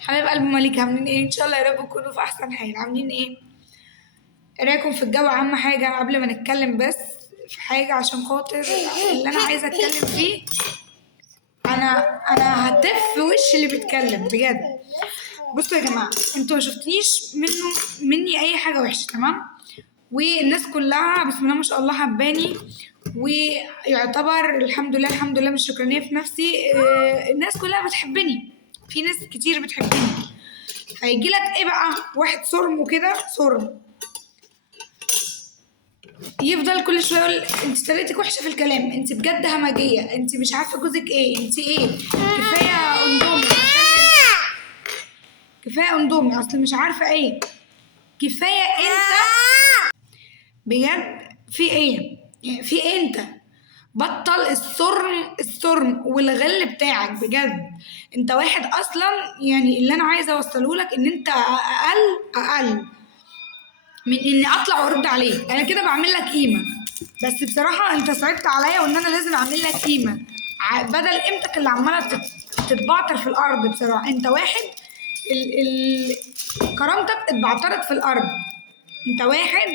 حبايب قلب مليك، عاملين ايه؟ ان شاء الله يا رب تكونوا في احسن حال. عاملين ايه رايكم في الجو؟ اهم حاجه قبل ما نتكلم بس في حاجه، عشان خاطر اللي انا عايزه اتكلم فيه. انا هتف في وش اللي بيتكلم بجد. بصوا يا جماعه، انتوا ما شفتنيش مني اي حاجه وحشه، تمام؟ والناس كلها بسم الله ما شاء الله حباني، ويعتبر الحمد لله الحمد لله مش شكرانيه في نفسي. الناس كلها بتحبني، في ناس كتير بتحبني. هيجي لك ايه بقى؟ واحد صرم وكده، صرم يفضل كل شويه يقول انت طريقتك وحشه في الكلام، انت بجد همجيه، انت مش عارفه جوزك ايه، انت ايه، كفايه اندومي، كفايه اندومي، اصل مش عارفه ايه، كفايه انت بجد. في ايه يعني؟ في ايه انت؟ بطل الصرم والغل بتاعك بجد. انت واحد اصلا، يعني اللي انا عايزه اوصله لك ان انت اقل من اني اطلع وارد عليك. انا كده بعمل لك قيمه، بس بصراحه انت صعبت عليا وان انا لازم اعمل لك قيمه بدل قيمتك اللي عماله تتبعتر في الارض. بصراحه انت واحد كرامتك اتبعترت في الارض. انت واحد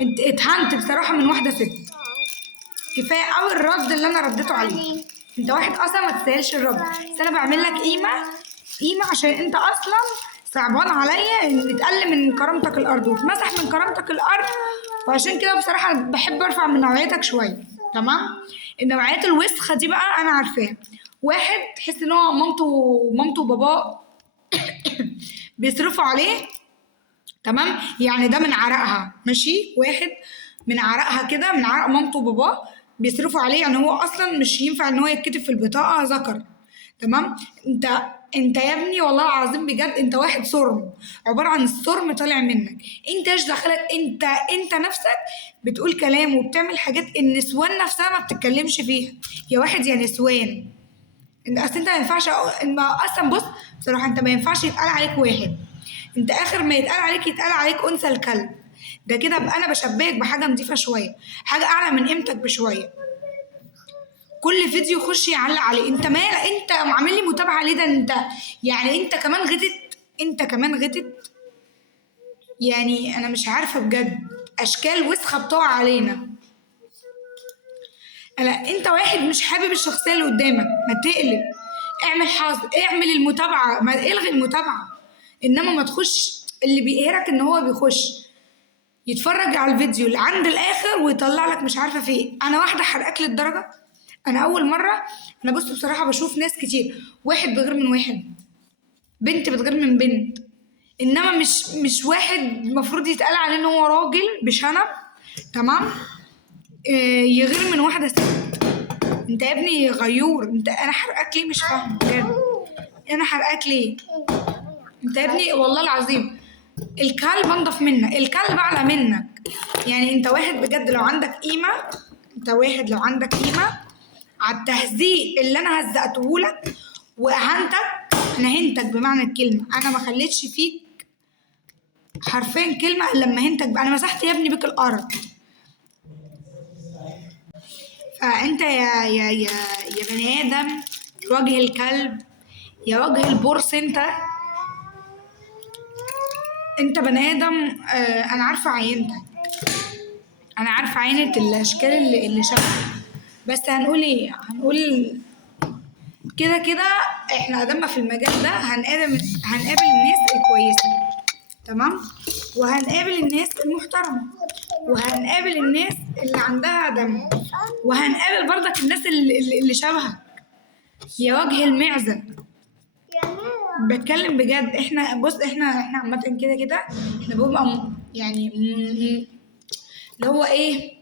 انت اتهنت بصراحه من واحده ست. كفايه قوي الرد اللي انا رديته عليك. انت واحد اصلا ما تستاهلش الرد، بس انا بعمل لك قيمه عشان انت اصلا صعبان عليا ان يتقل من كرامتك الارض وتمسح من كرامتك الارض. وعشان كده بصراحه بحب ارفع من نوعيتك شويه، تمام؟ النوعيات الوسخه دي بقى انا عارفاها. واحد تحس ان هو مامته وباباه بيصرفوا عليه، تمام؟ يعني ده من عرقها، ماشي؟ واحد من عرقها كده، من عرق مامته وباباه بيصرفوا عليه، يعني هو اصلا مش ينفع ان هو يتكتب في البطاقه ذكر، تمام؟ انت يا ابني والله العظيم بجد انت واحد صرم، عباره عن الصرم طالع منك. انت ايش دخلك؟ انت نفسك بتقول كلام وبتعمل حاجات النسوان نفسها ما بتتكلمش فيها. يا واحد يا نسوان، اصل انت ما ينفعش اصلا بص، بصراحه انت ما ينفعش يتقال عليك واحد. انت اخر ما يتقال عليك انثى الكلب. ده كده ابقى انا بشبهك بحاجه نظيفه شويه، حاجه اعلى من قيمتك بشويه. كل فيديو يخش يعلق عليه. انت مال انت عامل لي متابعه ليه؟ ده انت يعني انت كمان غتت، انت كمان غتت. يعني انا مش عارفه بجد، اشكال وسخه بتقع علينا. انت واحد مش حابب الشخصيه اللي قدامك، ما تقلب، اعمل حظر، اعمل المتابعه، ما الغي المتابعه. انما ما تخش، اللي بيقهرك ان هو بيخش يتفرج على الفيديو اللي عند الاخر ويطلع لك مش عارفه في ايه. انا واحده حرقاك للدرجه؟ انا اول مره. انا بص بصراحه بشوف ناس كتير، واحد بيغير من واحد، بنت بتغير من بنت، انما مش واحد المفروض يتقال عليه ان هو راجل بشنب، تمام؟ يغير من واحده ست. انت يا ابني غيور. انت انا حرقاك ليه؟ مش فاهمه بجد، انا حرقاك ليه؟ انت يا ابني والله العظيم الكلب انضف منك، الكلب اعلى منك. يعني انت واحد بجد لو عندك قيمه، انت واحد لو عندك قيمه على التهزيق اللي انا هزقته لك واهانتك. انا هنتك بمعنى الكلمه، انا ما خليتش فيك حرفيا كلمه الا لما هنتك. انا مسحت يا ابني بك الارض. فانت يا بني ادم، يا وجه الكلب، يا وجه البرص، انت بني ادم. انا عارفه عينتك، انا عارفه عينة الاشكال اللي شبهك. بس هنقول ايه؟ هنقول كده كده احنا قدامنا في المجال ده هنقابل الناس الكويسه، تمام؟ وهنقابل الناس المحترمه، وهنقابل الناس اللي عندها دم، وهنقابل برضك الناس اللي شبهك. يا وجه المعزه، بتكلم بجد. احنا بص، احنا عامه كده كده احنا بنبقى يعني اللي هو ايه،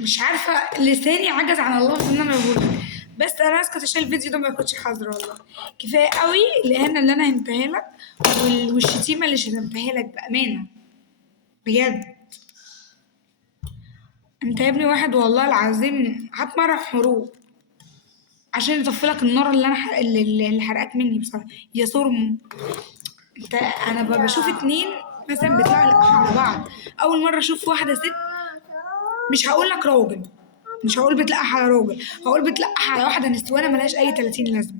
مش عارفه لساني عجز عن اللفظ ان انا بقوله. بس انا اسكت عشان الفيديو ده ما ياخدش حظر. والله كفايه قوي الاهانه اللي انا هنتهي لك والشتيمه اللي شتمتها لك بامانه بجد. انت يا ابني واحد والله العظيم هات مرة حروق عشان يطفلك النار اللي انا اللي حرقك مني بصراحه يا صرم. انت انا بشوف اتنين مثلا بيطلعوا يلقحوا على بعض. اول مره اشوف واحده ست، مش هقول لك راجل، مش هقول بتلقح على راجل، هقول بتلقح على واحده نسوانه ملهاش اي 30 لازمه.